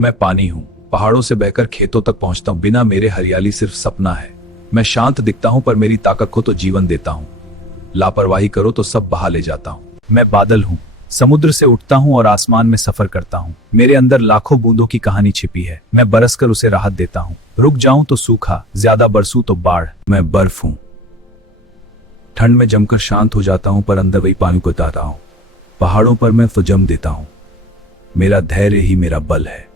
मैं पानी हूँ, पहाड़ों से बहकर खेतों तक पहुंचता हूँ। बिना मेरे हरियाली सिर्फ सपना है। मैं शांत दिखता हूँ पर मेरी ताकत को तो जीवन देता हूँ। लापरवाही करो तो सब बहा ले जाता हूँ। मैं बादल हूँ, समुद्र से उठता हूँ और आसमान में सफर करता हूँ। मेरे अंदर लाखों बूंदों की कहानी छिपी है। मैं बरसकर उसे राहत देता हूँ। रुक जाऊं तो सूखा, ज्यादा बरसूं तो बाढ़। मैं बर्फ हूँ, ठंड में जमकर शांत हो जाता हूँ पर अंदर वही पानी को ताता हूँ। पहाड़ों पर मैं तो जम देता हूँ। मेरा धैर्य ही मेरा बल है।